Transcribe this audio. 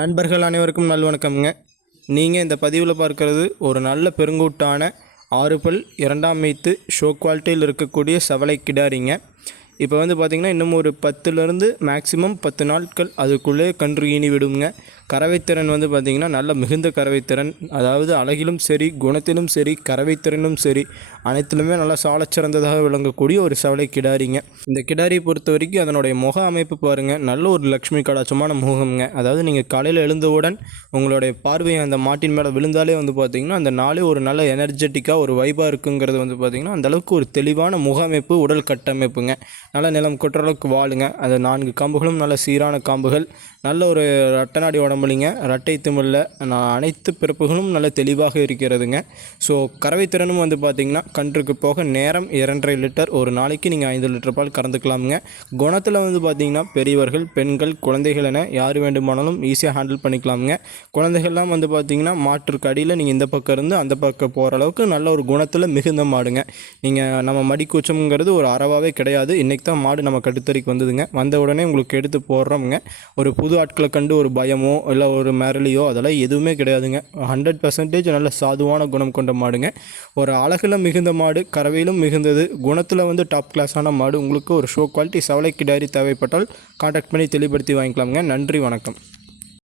நண்பர்கள் அனைவருக்கும் நல்வணக்கம்ங்க. நீங்கள் இந்த பதிவில் பார்க்குறது ஒரு நல்ல பெருங்கூட்டான 6 பல் 2ஆம் மெய்த்து ஷோ குவாலிட்டியில் இருக்கக்கூடிய செவலை கிடாரிங்க. இப்போ பார்த்திங்கன்னா இன்னும் ஒரு 10லேருந்து மேக்ஸிமம் 10 நாட்கள் அதுக்குள்ளே கன்று ஈனி விடுங்க. கறவைத்திறன் பார்த்திங்கன்னா நல்ல மிகுந்த கறவைத்திறன், அதாவது அழகிலும் சரி குணத்திலும் சரி கறவைத்திறனும் சரி அனைத்திலுமே நல்லா சாலச்சிறந்ததாக விளங்கக்கூடிய ஒரு செவலை கிடாரிங்க. இந்த கிடாரியை பொறுத்த வரைக்கும் அதனுடைய முக அமைப்பு பாருங்கள், நல்ல ஒரு லக்ஷ்மி கடாட்சமான முகம்ங்க. அதாவது நீங்கள் காலையில் எழுந்தவுடன் உங்களுடைய பார்வையை அந்த மாட்டின் மேலே விழுந்தாலே பார்த்திங்கன்னா அந்த நாளே ஒரு நல்ல எனர்ஜெட்டிக்காக ஒரு வைபாக இருக்குங்கிறது பார்த்திங்கன்னா அந்தளவுக்கு ஒரு தெளிவான முக அமைப்பு, உடல் கட்டமைப்புங்க. நல்ல நிலம் கொட்டுற அளவுக்கு வாழுங்க. அது 4 காம்புகளும் நல்ல சீரான காம்புகள், நல்ல ஒரு ரட்டநாடி உடம்புலிங்க, ரட்டை திமிழில் அனைத்து பிறப்புகளும் நல்ல தெளிவாக இருக்கிறதுங்க. ஸோ கறவைத்திறனும் பார்த்திங்கன்னா கன்றுக்கு போக நேரம் 2.5 லிட்டர், ஒரு நாளைக்கு நீங்கள் 5 லிட்டர் பால் கறந்துக்கலாமுங்க. குணத்தில் பார்த்திங்கன்னா பெரியவர்கள், பெண்கள், குழந்தைகள் என யார் வேண்டுமானாலும் ஈஸியாக ஹேண்டில் பண்ணிக்கலாமுங்க. குழந்தைகள்லாம் பார்த்திங்கன்னா மாற்றுக்கு அடியில் நீங்கள் இந்த பக்கம் இருந்து அந்த பக்கம் போகிற அளவுக்கு நல்ல ஒரு குணத்தில் மிகுந்த மாடுங்க. நீங்கள் நம்ம மடிக்கூச்சம்ங்கிறது ஒரு அறவாகவே கிடையாது. இன்றைக்கி தான் மாடு நம்ம கட்டுத்தறிக்கு வந்ததுங்க. வந்த உடனே உங்களுக்கு எடுத்து போடுறோமுங்க. ஒரு புது ஆட்களை கண்டு ஒரு பயமோ இல்லை ஒரு மிரளியோ அதெல்லாம் எதுவுமே கிடையாதுங்க. 100% நல்ல சாதுவான குணம் கொண்ட மாடுங்க. ஒரு அழகில் மிகுந்த மாடு, கறவையிலும் மிகுந்தது, குணத்தில் டாப் கிளாஸான மாடு. உங்களுக்கு ஒரு ஷோ குவாலிட்டி செவலை கிடாரி தேவைப்பட்டால் கான்டாக்ட் பண்ணி தெளிவுபடுத்தி வாங்கிக்கலாமுங்க. நன்றி, வணக்கம்.